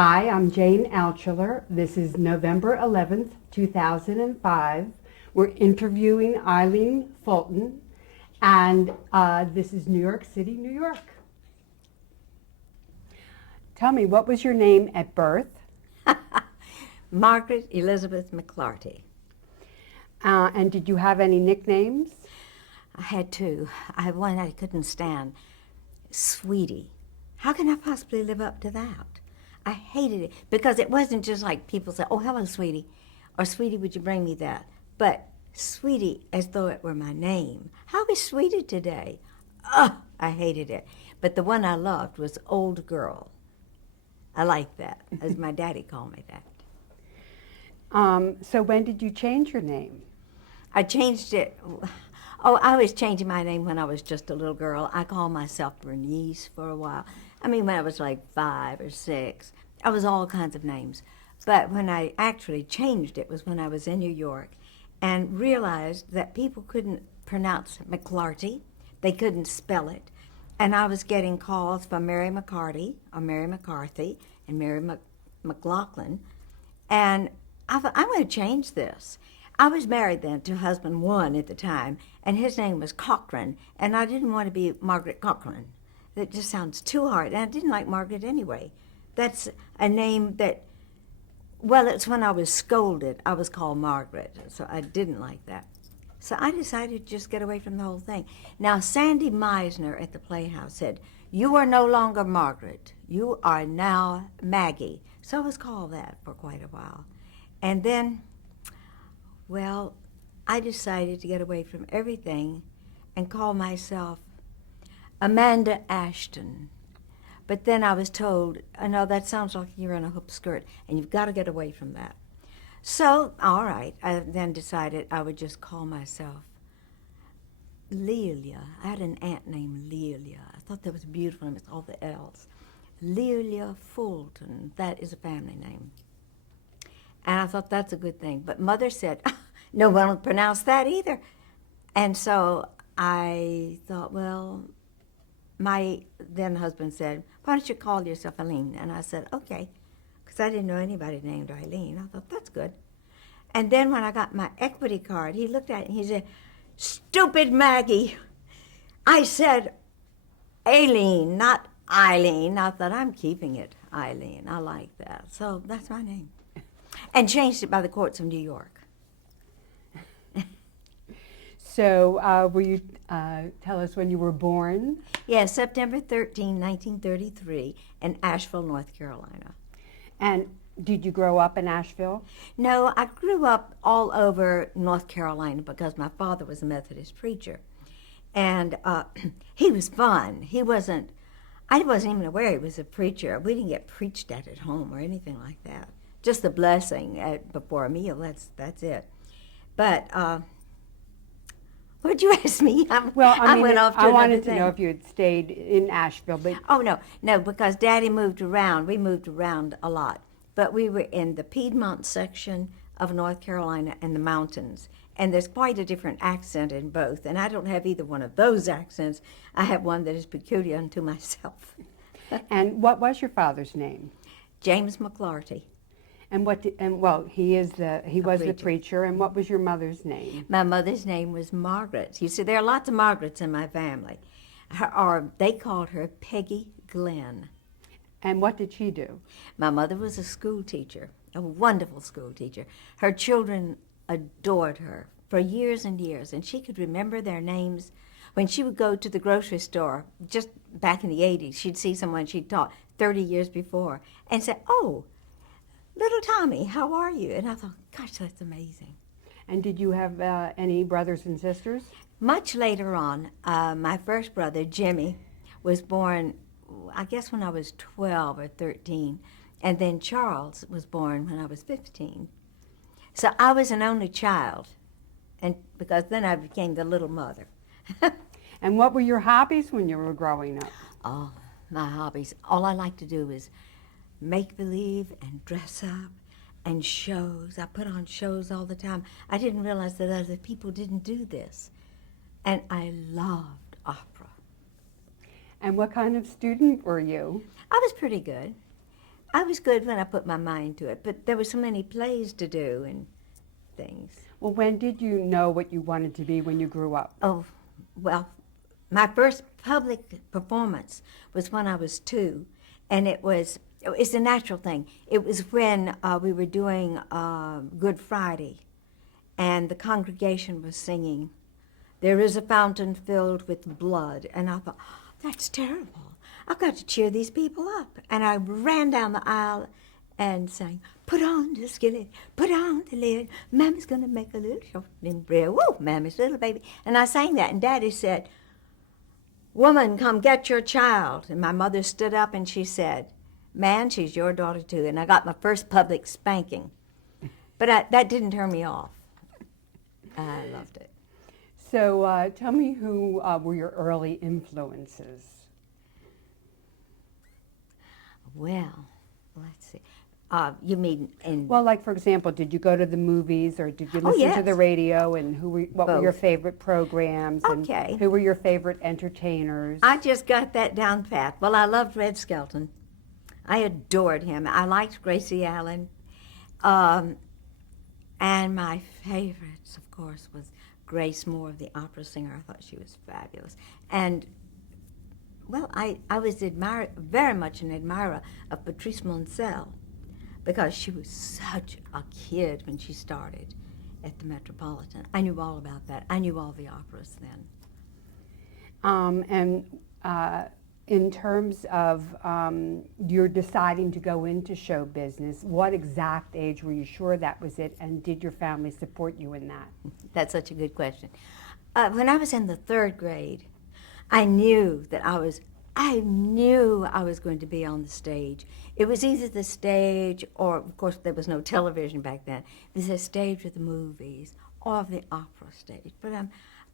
Hi, I'm Jane Altschuler. This is November 11th, 2005. We're interviewing Eileen Fulton, and this is New York City, New York. Tell me, what was your name at birth? Margaret Elizabeth McClarty. And did you have any nicknames? I had two. I had one I couldn't stand, Sweetie. How can I possibly live up to that? I hated it because it wasn't just like people say, "Oh, hello, sweetie," or "Sweetie, would you bring me that?" But Sweetie, as though it were my name. How is Sweetie today? Ugh, I hated it. But the one I loved was Old Girl. I liked that, as my daddy called me that. So when did you change your name? I changed it. Oh, I was changing my name when I was just a little girl. I called myself Bernice for a while. I mean, when I was like 5 or 6, I was all kinds of names. But when I actually changed it was when I was in New York and realized that people couldn't pronounce McClarty. They couldn't spell it. And I was getting calls from Mary McCarty, or Mary McCarthy, and Mary McLaughlin. And I thought, I'm going to change this. I was married then to husband one at the time, and his name was Cochran, and I didn't want to be Margaret Cochran. That just sounds too hard, and I didn't like Margaret anyway. That's a name that, well, it's when I was scolded, I was called Margaret, so I didn't like that. So I decided to just get away from the whole thing. Now, Sandy Meisner at the Playhouse said, "You are no longer Margaret. You are now Maggie." So I was called that for quite a while. And then, well, I decided to get away from everything and call myself Amanda Ashton. But then I was told, "No, that sounds like you're in a hoop skirt, and you've got to get away from that." So, all right, I then decided I would just call myself Lelia. I had an aunt named Lelia. I thought that was beautiful, and it's all the L's. Lelia Fulton, that is a family name. And I thought that's a good thing. But Mother said, no one will pronounce that either. And so I thought, well, my then husband said, "Why don't you call yourself Eileen?" And I said, okay, because I didn't know anybody named Eileen. I thought, that's good. And then when I got my equity card, he looked at it and he said, "Stupid Maggie." I said, Aileen, not Eileen. I thought, I'm keeping it Eileen. I like that. So that's my name. And changed it by the courts of New York. So will you tell us when you were born? Yes, September 13, 1933, in Asheville, North Carolina. And did you grow up in Asheville? No, I grew up all over North Carolina because my father was a Methodist preacher. And he was fun. I wasn't even aware he was a preacher. We didn't get preached at home or anything like that. Just the blessing before a meal, that's it. But what'd you ask me? I wanted to know if you had stayed in Asheville. But oh, no, because Daddy moved around. We moved around a lot. But we were in the Piedmont section of North Carolina and the mountains. And there's quite a different accent in both. And I don't have either one of those accents. I have one that is peculiar unto myself. And what was your father's name? James McClarty. And he was the preacher. And what was your mother's name? My mother's name was Margaret. You see, there are lots of Margarets in my family. They called her Peggy Glenn. And what did she do? My mother was a school teacher, a wonderful school teacher. Her children adored her for years and years, and she could remember their names. When she would go to the grocery store, just back in the 80s, she'd see someone she'd taught 30 years before and say, "Oh, little Tommy, how are you?" And I thought, gosh, that's amazing. And did you have any brothers and sisters? Much later on, my first brother, Jimmy, was born, I guess, when I was 12 or 13. And then Charles was born when I was 15. So I was an only child, and because then I became the little mother. And what were your hobbies when you were growing up? Oh, my hobbies. All I like to do is make believe and dress up and shows. I put on shows all the time. I didn't realize that other people didn't do this. And I loved opera. And what kind of student were you? I was pretty good. I was good when I put my mind to it, but there were so many plays to do and things. Well, when did you know what you wanted to be when you grew up? Oh, well, my first public performance was when I was 2, and it's a natural thing. It was when we were doing Good Friday, and the congregation was singing, "There is a fountain filled with blood," and I thought, oh, that's terrible. I've got to cheer these people up. And I ran down the aisle and sang, "Put on the skillet, put on the lid, Mammy's going to make a little shortening bread, woo, Mammy's little baby." And I sang that, and Daddy said, "Woman, come get your child." And my mother stood up and she said, "Man, she's your daughter too." And I got my first public spanking. But that didn't turn me off. I loved it. So tell me who were your early influences? Well, let's see. You mean in... Well, like, for example, did you go to the movies or did you listen to yes. the radio, and what were your Both. favorite programs? Okay. And who were your favorite entertainers? I just got that down pat. Well, I loved Red Skelton. I adored him. I liked Gracie Allen. And my favorites, of course, was Grace Moore, the opera singer. I thought she was fabulous. And, well, I was very much an admirer of Patrice Moncel, because she was such a kid when she started at the Metropolitan. I knew all about that. I knew all the operas then. In terms of your deciding to go into show business, what exact age were you sure that was it, and did your family support you in that? That's such a good question. When I was in the 3rd grade, I knew I was going to be on the stage. It was either the stage, or, of course, there was no television back then. It was the stage of the movies or the opera stage. But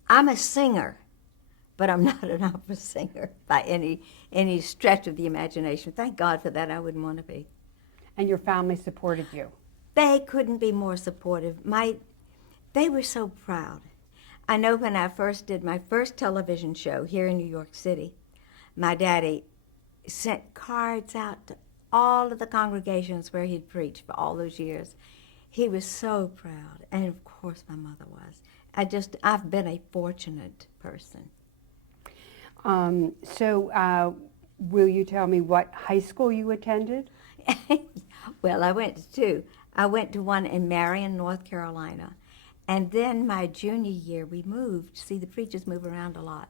I'm a singer, but I'm not an opera singer by any stretch of the imagination. Thank God for that. I wouldn't want to be. And your family supported you? They couldn't be more supportive. They were so proud. I know when I first did my first television show here in New York City, my daddy sent cards out to all of the congregations where he'd preached for all those years. He was so proud, and of course my mother was. I've been a fortunate person. Will you tell me what high school you attended? Well, I went to 2. I went to one in Marion, North Carolina. And then my junior year, we moved. See, the preachers move around a lot.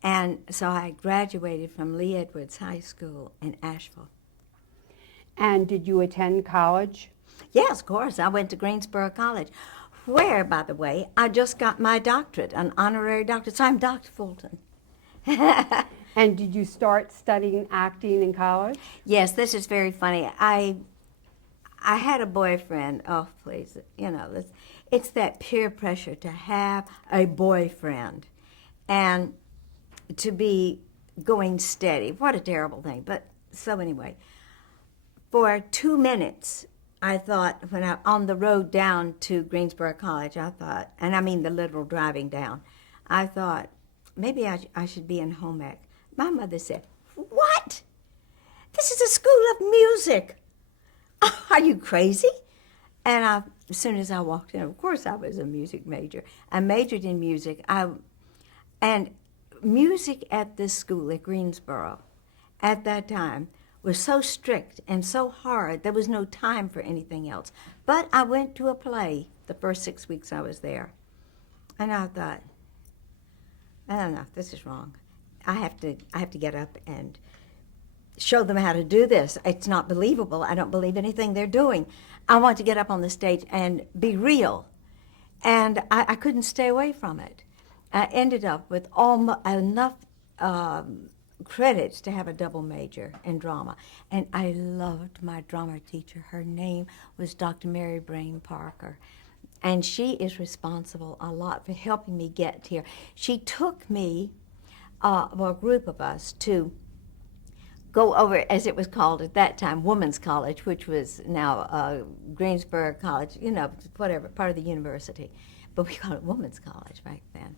And so I graduated from Lee Edwards High School in Asheville. And did you attend college? Yes, of course. I went to Greensboro College, where, by the way, I just got my doctorate, an honorary doctorate. So I'm Dr. Fulton. And did you start studying acting in college? Yes, this is very funny. I had a boyfriend. Oh, please, it's that peer pressure to have a boyfriend and to be going steady. What a terrible thing. But so anyway, for 2 minutes, I thought, when I on the road down to Greensboro College, I thought, and I mean the literal driving down, I thought, maybe I should be in home ec. My mother said, "What? This is a school of music. Are you crazy?" And as soon as I walked in, of course I was a music major. I majored in music. And music at this school at Greensboro at that time was so strict and so hard, there was no time for anything else. But I went to a play the first 6 weeks I was there. And I thought, I don't know, this is wrong. I have to get up and show them how to do this. It's not believable. I don't believe anything they're doing. I want to get up on the stage and be real. And I couldn't stay away from it. I ended up with enough credits to have a double major in drama. And I loved my drama teacher. Her name was Dr. Mary Brain Parker. And she is responsible a lot for helping me get here. She took me, a group of us, to go over, as it was called at that time, Women's College, which was now Greensboro College, whatever, part of the university. But we called it Women's College back then.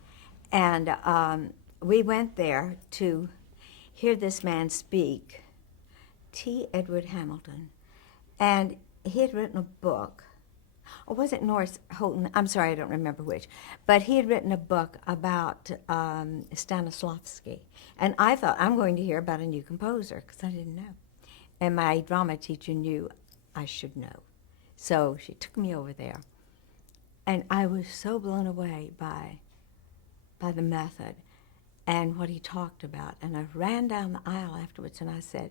And we went there to hear this man speak, T. Edward Hamilton. And he had written a book, or was it Norris Houghton? I'm sorry, I don't remember which. But he had written a book about Stanislavski. And I thought, I'm going to hear about a new composer, because I didn't know. And my drama teacher knew I should know. So she took me over there. And I was so blown away by the method and what he talked about. And I ran down the aisle afterwards and I said,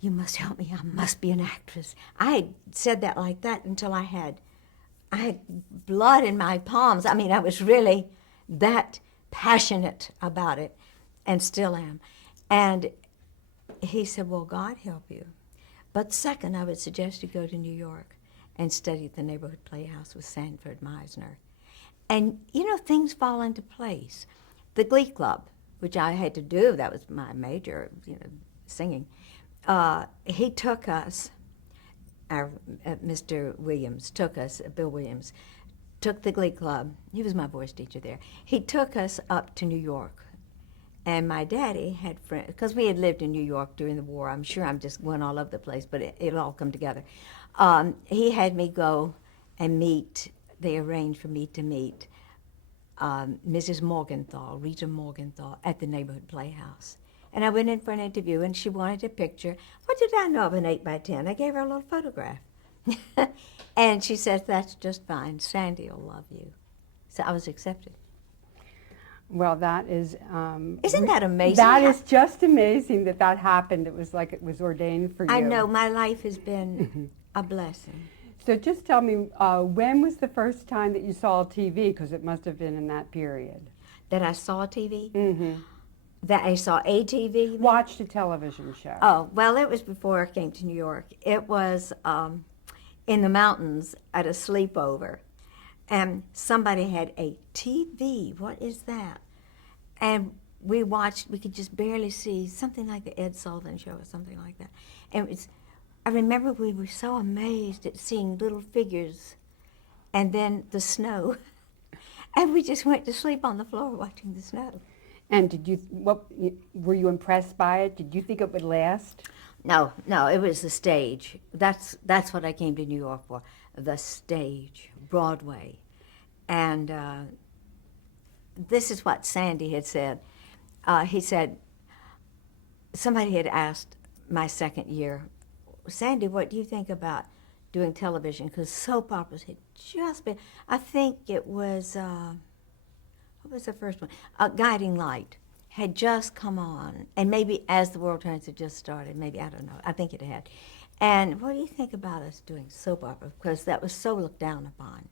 "You must help me, I must be an actress." I had said that like that until I had blood in my palms. I mean, I was really that passionate about it, and still am. And he said, "Well, God help you. But second, I would suggest you go to New York and study at the Neighborhood Playhouse with Sanford Meisner." And, you know, things fall into place. The Glee Club, which I had to do, that was my major, you know, singing. He took us, Mr. Williams took us, Bill Williams, took the Glee Club. He was my voice teacher there. He took us up to New York. And my daddy had friends, because we had lived in New York during the war. I'm sure I'm just going all over the place, but it'll all come together. He had me go and meet, they arranged for me to meet Mrs. Morgenthau, Rita Morgenthau, at the Neighborhood Playhouse. And I went in for an interview, and she wanted a picture. What did I know of an 8x10? I gave her a little photograph. And she said, "That's just fine. Sandy will love you." So I was accepted. Well, that is... Isn't that amazing? That is just amazing that that happened. It was like it was ordained for you. I know. My life has been a blessing. So just tell me, when was the first time that you saw TV? Because it must have been in that period. That I saw TV? Mm-hmm. That I saw a TV? Watched a television show. Oh, well, it was before I came to New York. It was in the mountains at a sleepover. And somebody had a TV. What is that? And we watched, we could just barely see, something like the Ed Sullivan Show or something like that. And it's, I remember we were so amazed at seeing little figures and then the snow. And we just went to sleep on the floor watching the snow. And did you, were you impressed by it? Did you think it would last? No, it was the stage. That's what I came to New York for, the stage, Broadway. And this is what Sandy had said. He said, somebody had asked my second year, "Sandy, what do you think about doing television?" Because soap operas had just been, I think it was, what was the first one? Guiding Light had just come on, and maybe As the World Turns had just started, maybe, I don't know, I think it had. And what do you think about us doing soap opera? Because that was so looked down upon.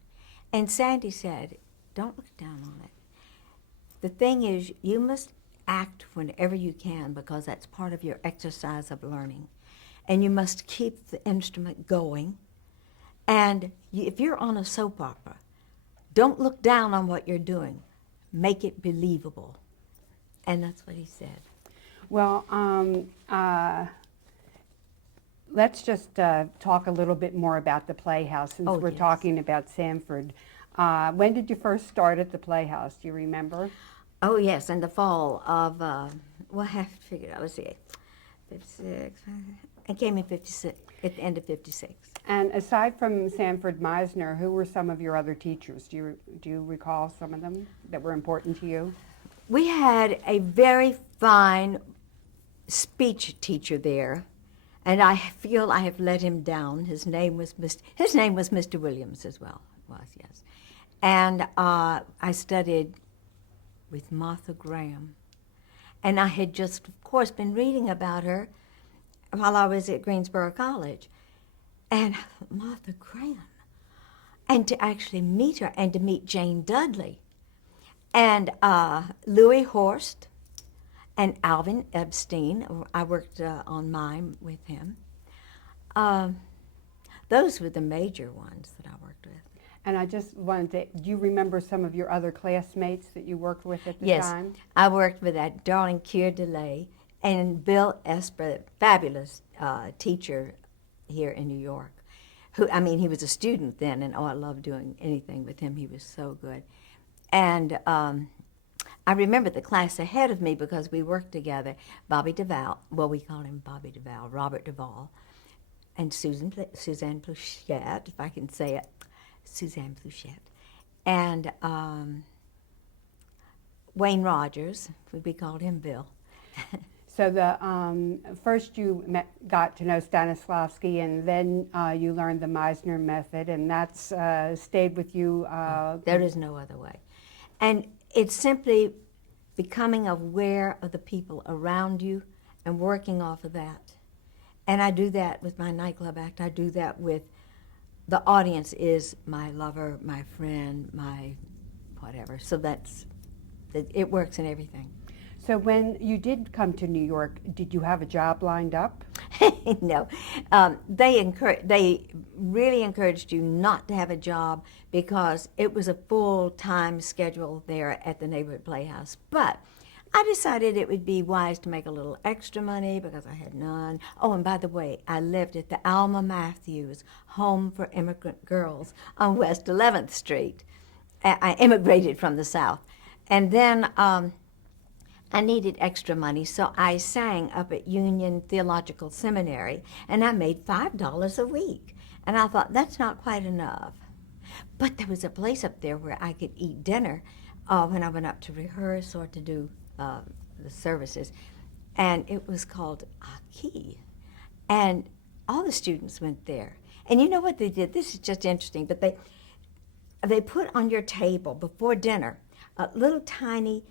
And Sandy said, "Don't look down on it. The thing is, you must act whenever you can, because that's part of your exercise of learning. And you must keep the instrument going. And if you're on a soap opera, don't look down on what you're doing. Make it believable." And that's what he said. Well, let's just talk a little bit more about the Playhouse, since we're yes. talking about Sanford. When did you first start at the Playhouse? Do you remember? Oh, yes, in the fall of, well, I have to figure it out. Let's see, 56. I came in 56, at the end of 56. And aside from Sanford Meisner, who were some of your other teachers? Do you recall some of them that were important to you? We had a very fine speech teacher there, and I feel I have let him down. His name was Mr. Williams as well. It was, yes. And I studied with Martha Graham. And I had just, of course, been reading about her while I was at Greensboro College. And Martha Graham. And to actually meet her, and to meet Jane Dudley. And Louis Horst and Alvin Epstein. I worked on mime with him. Those were the major ones that I worked with. And I just wanted to, do you remember some of your other classmates that you worked with at the time? Yes, I worked with that darling Keir DeLay and Bill Esper, fabulous teacher here in New York. Who, I mean, he was a student then, and I loved doing anything with him. He was so good. And I remember the class ahead of me, because we worked together, Bobby Duvall, well, we called him Bobby Duvall, Robert Duvall, and Suzanne Plachette, if I can say it, Suzanne Plachette, and Wayne Rogers, we called him Bill. So the first you got to know Stanislavski, and then you learned the Meisner method, and that's stayed with you. There is no other way. And it's simply becoming aware of the people around you and working off of that. And I do that with my nightclub act. I do that with the audience is my lover, my friend, my whatever. So it works in everything. So when you did come to New York, did you have a job lined up? No. They really encouraged you not to have a job because it was a full-time schedule there at the neighborhood playhouse. But I decided it would be wise to make a little extra money because I had none. Oh, and by the way, I lived at the Alma Matthews Home for Immigrant Girls on West 11th Street. I immigrated from the South. And then I needed extra money, so I sang up at Union Theological Seminary, and I made $5 a week. And I thought, that's not quite enough. But there was a place up there where I could eat dinner when I went up to rehearse or to do the services. And it was called Aki. And all the students went there. And you know what they did? This is just interesting, but they put on your table before dinner little tiny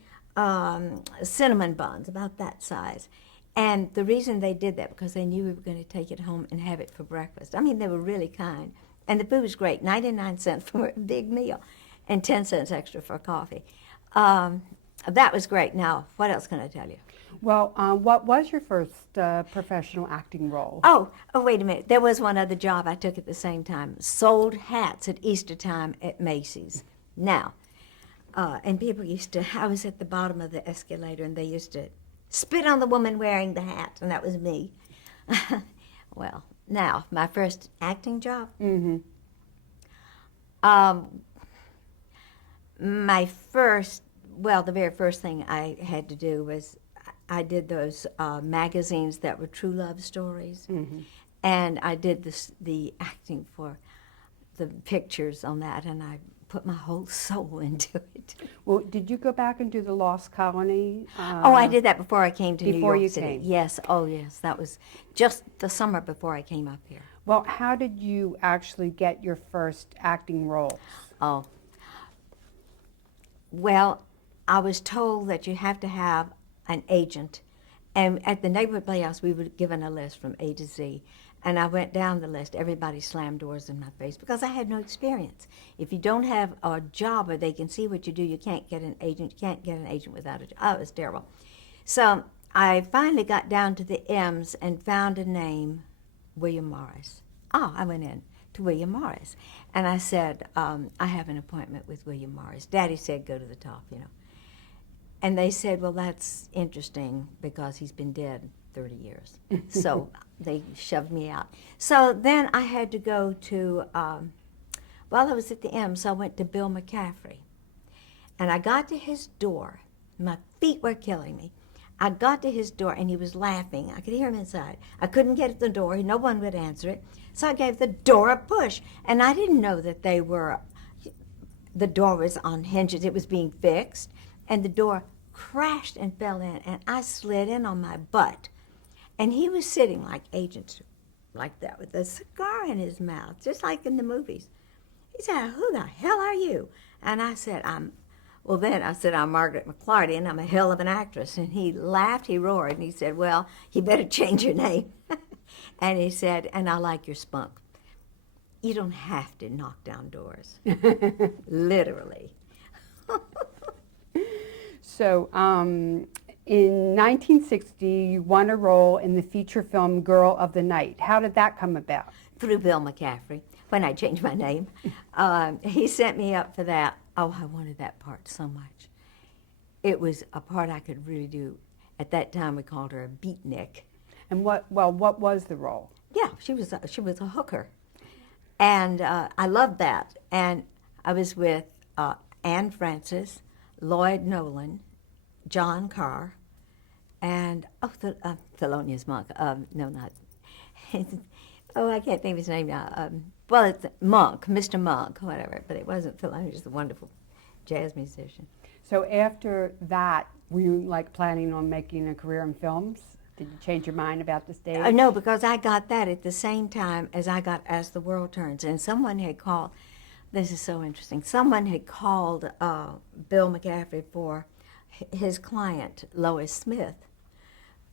cinnamon buns, about that size. And the reason they did that, because they knew we were going to take it home and have it for breakfast. I mean, they were really kind. And the food was great, 99 cents for a big meal and 10 cents extra for coffee. That was great. Now, what else can I tell you? Well, what was your first professional acting role? Oh, wait a minute. There was one other job I took at the same time. Sold hats at Easter time at Macy's. Now, and people used to, I was at the bottom of the escalator, and they used to spit on the woman wearing the hat, and that was me. Well, now, my first acting job. Mm-hmm. The very first thing I had to do was I did those magazines that were true love stories, Mm-hmm. and I did the acting for the pictures on that, and I put my whole soul into it. Well, did you go back and do the Lost Colony? I did that before I came to New before York you City. came? Yes, oh yes, that was just the summer before I came up here. Well, how did you actually get your first acting role? Oh, well, I was told that you have to have an agent. And at the neighborhood playhouse, we were given a list from A to Z. And I went down the list. Everybody slammed doors in my face because I had no experience. If you don't have a job where they can see what you do, you can't get an agent. You can't get an agent without a job. Oh, it was terrible. So I finally got down to the M's and found a name, William Morris. Oh, I went in to William Morris. And I said, I have an appointment with William Morris. Daddy said, go to the top, you know. And they said, well, that's interesting because he's been dead 30 years. So they shoved me out. So then I had to go to, I was at the M, so I went to Bill McCaffrey. And I got to his door. My feet were killing me. I got to his door, and he was laughing. I could hear him inside. I couldn't get at the door. No one would answer it. So I gave the door a push. And I didn't know that the door was on hinges. It was being fixed. And the door crashed and fell in, and I slid in on my butt. And he was sitting like agents, like that, with a cigar in his mouth, just like in the movies. He said, who the hell are you? And I said, I'm Margaret McClarty, and I'm a hell of an actress. And he laughed, he roared, and he said, well, you better change your name. And he said, and I like your spunk. You don't have to knock down doors. Literally. So in 1960, you won a role in the feature film Girl of the Night. How did that come about? Through Bill McCaffrey, when I changed my name. He sent me up for that. Oh, I wanted that part so much. It was a part I could really do. At that time, we called her a beatnik. And what was the role? Yeah, she was a hooker. And I loved that. And I was with Anne Francis, Lloyd Nolan, John Carr, and Thelonious Monk. No, not. Oh, I can't think of his name now. Well, it's Monk, Mr. Monk, whatever. But it wasn't Thelonious, just a wonderful jazz musician. So after that, were you like planning on making a career in films? Did you change your mind about the stage? No, because I got that at the same time as I got As the World Turns. And someone had called, this is so interesting, someone had called Bill McCaffrey for his client, Lois Smith,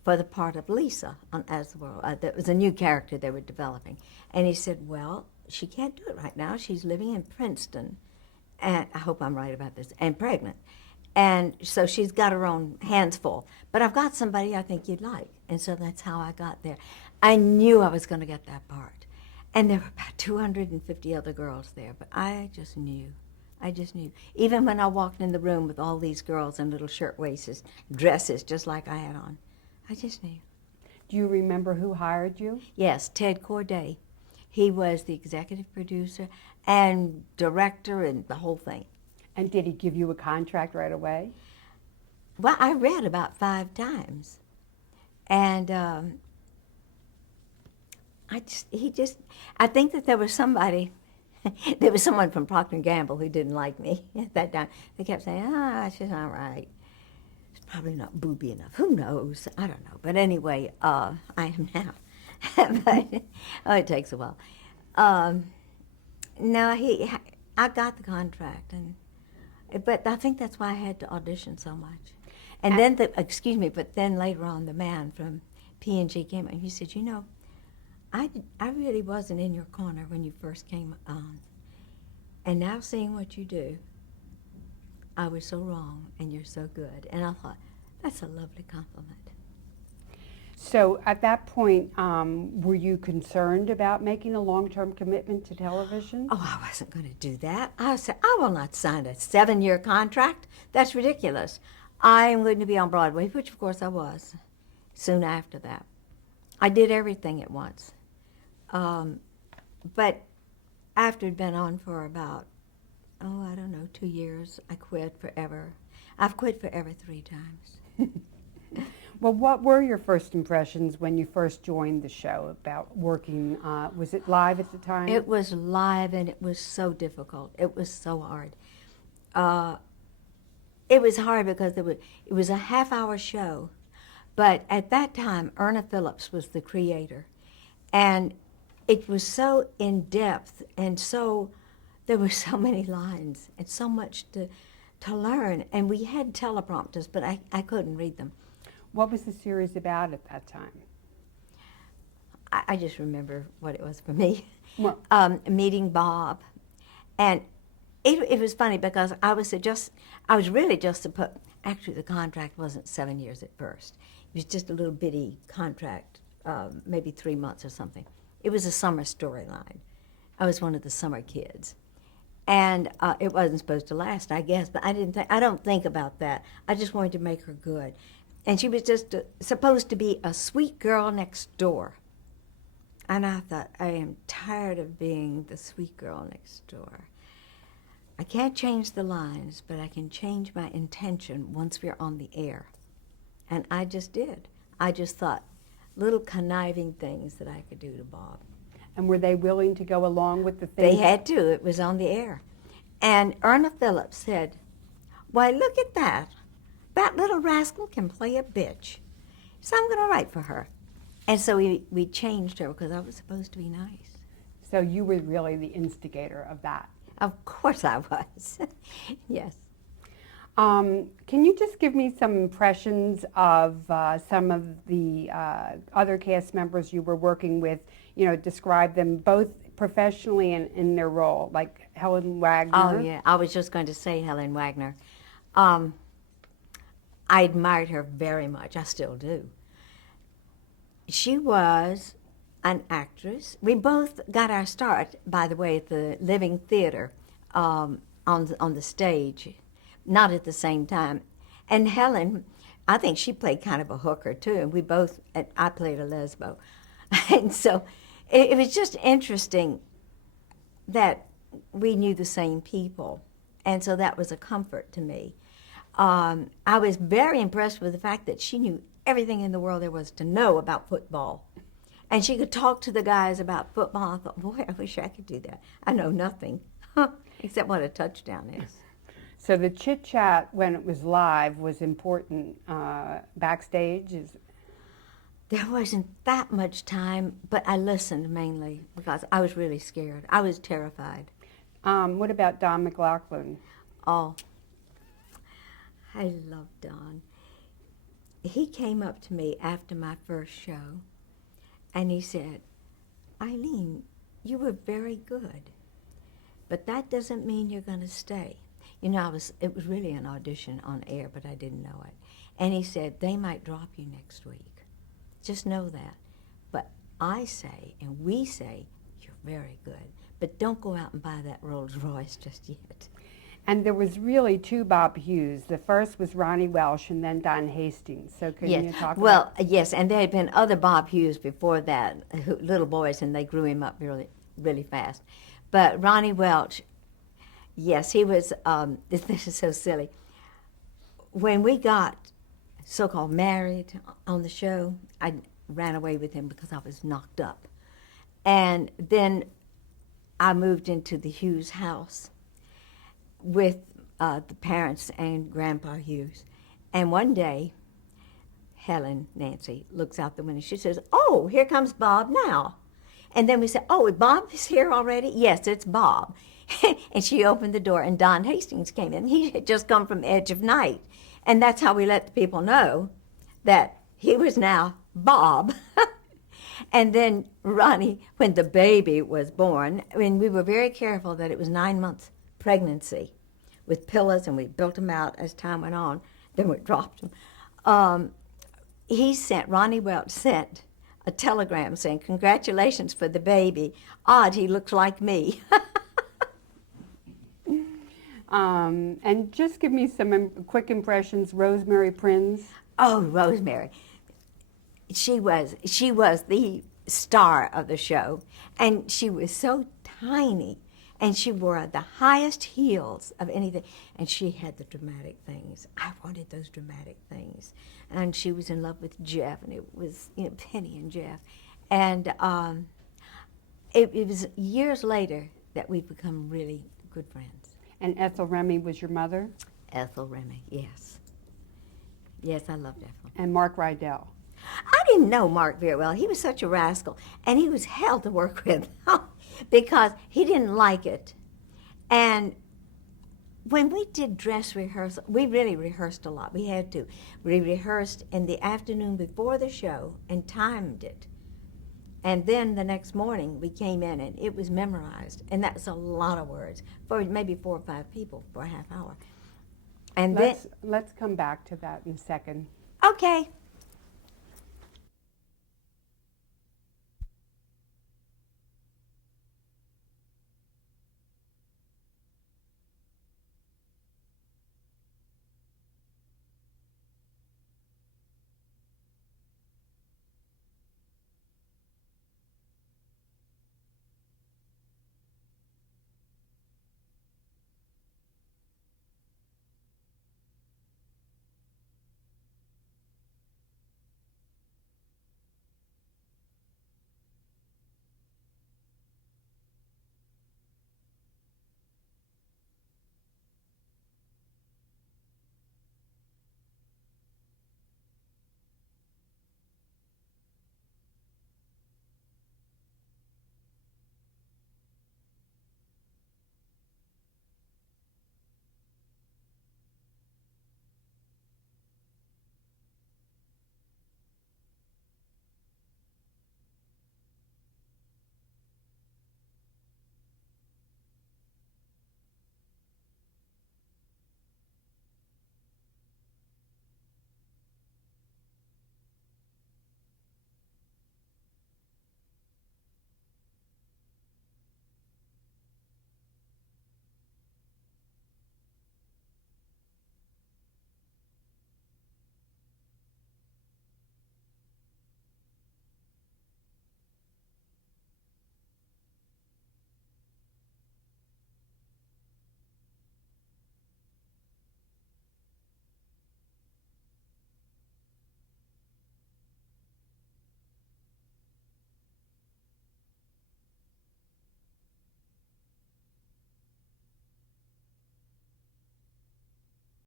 for the part of Lisa on As the World. That was a new character they were developing. And he said, well, she can't do it right now. She's living in Princeton, and I hope I'm right about this, and pregnant. And so she's got her own hands full. But I've got somebody I think you'd like. And so that's how I got there. I knew I was going to get that part. And there were about 250 other girls there, but I just knew. I just knew. Even when I walked in the room with all these girls in little shirtwaists, dresses just like I had on, I just knew. Do you remember who hired you? Yes, Ted Corday. He was the executive producer and director and the whole thing. And did he give you a contract right away? Well, I read about 5 times. And I think that there was somebody, there was someone from Procter & Gamble who didn't like me at that time. They kept saying, she's not right. It's probably not booby enough. Who knows? I don't know. But anyway, I am now. But, it takes a while. No, I got the contract, but I think that's why I had to audition so much. And then, but then later on, the man from P&G came and he said, you know, I really wasn't in your corner when you first came on. And now seeing what you do, I was so wrong and you're so good. And I thought, that's a lovely compliment. So at that point, were you concerned about making a long-term commitment to television? Oh, I wasn't going to do that. I said, I will not sign a 7-year contract. That's ridiculous. I am going to be on Broadway, which of course I was soon after that. I did everything at once. But after it'd been on for about, 2 years, I quit forever. I've quit forever 3 times. Well, what were your first impressions when you first joined the show about working? Was it live at the time? It was live, and it was so difficult. It was so hard. It was hard because it was a half-hour show, but at that time, Erna Phillips was the creator, and it was so in-depth, and there were so many lines and so much to learn, and we had teleprompters, but I couldn't read them. What was the series about at that time? I just remember what it was for me. Well, meeting Bob, and it was funny because I was really just to put. Actually, the contract wasn't 7 years at first. It was just a little bitty contract, maybe 3 months or something. It was a summer storyline. I was one of the summer kids, and it wasn't supposed to last, I guess. But I don't think about that. I just wanted to make her good. And she was just supposed to be a sweet girl next door. And I thought, I am tired of being the sweet girl next door. I can't change the lines, but I can change my intention once we're on the air. And I just did. I just thought little conniving things that I could do to Bob. and were they willing to go along with the things? They had to. It was on the air. And Erna Phillips said, "Why, look at that. That little rascal can play a bitch. So I'm going to write for her." And so we changed her because I was supposed to be nice. So you were really the instigator of that. Of course I was. Yes. Can you just give me some impressions of some of the other cast members you were working with? You know, describe them both professionally and in their role, like Helen Wagner. Oh, yeah. I was just going to say Helen Wagner. I admired her very much. I still do. She was an actress. We both got our start, by the way, at the Living Theater on the stage, not at the same time. And Helen, I think she played kind of a hooker, too. And we both, I played a lesbo. And so it was just interesting that we knew the same people. And so that was a comfort to me. I was very impressed with the fact that she knew everything in the world there was to know about football. And she could talk to the guys about football. I thought, boy, I wish I could do that. I know nothing, except what a touchdown is. So the chit chat when it was live was important. Backstage is. There wasn't that much time, but I listened mainly because I was really scared. I was terrified. What about Don McLaughlin? Oh, I love Don. He came up to me after my first show, and he said, Eileen, you were very good, but that doesn't mean you're going to stay. You know, it was really an audition on air, but I didn't know it. And he said, they might drop you next week. Just know that. But I say, and we say, you're very good. But don't go out and buy that Rolls Royce just yet. And there was really two Bob Hughes. The first was Ronnie Welsh and then Don Hastings. So can you talk about... yes, and there had been other Bob Hughes before that, little boys, and they grew him up really, really fast. But Ronnie Welch, yes, he was, this is so silly. When we got so-called married on the show, I ran away with him because I was knocked up. And then I moved into the Hughes house with the parents and Grandpa Hughes. And one day, Helen, Nancy, looks out the window. She says, oh, here comes Bob now. And then we said, oh, Bob is here already? Yes, it's Bob. And she opened the door, and Don Hastings came in. He had just come from Edge of Night. And that's how we let the people know that he was now Bob. And then Ronnie, when the baby was born, I mean, we were very careful that it was 9 months pregnancy with pillows, and we built them out as time went on. Then we dropped them. Ronnie Welch sent a telegram saying, congratulations for the baby. Odd, he looks like me. And just give me some quick impressions. Rosemary Prinz. Oh, Rosemary. She was the star of the show, and she was so tiny, and she wore the highest heels of anything, and she had the dramatic things. I wanted those dramatic things, and she was in love with Jeff, and it was Penny and Jeff, and it was years later that we've become really good friends. And Ethel Remy was your mother? Ethel Remy, yes. Yes, I loved Ethel. And Mark Rydell. I didn't know Mark very well. He was such a rascal, and he was hell to work with because he didn't like it. And when we did dress rehearsal, we really rehearsed a lot. We had to. We rehearsed in the afternoon before the show and timed it. And then the next morning we came in and it was memorized. And that's a lot of words for maybe 4 or 5 people for a half hour. And let's come back to that in a second. Okay.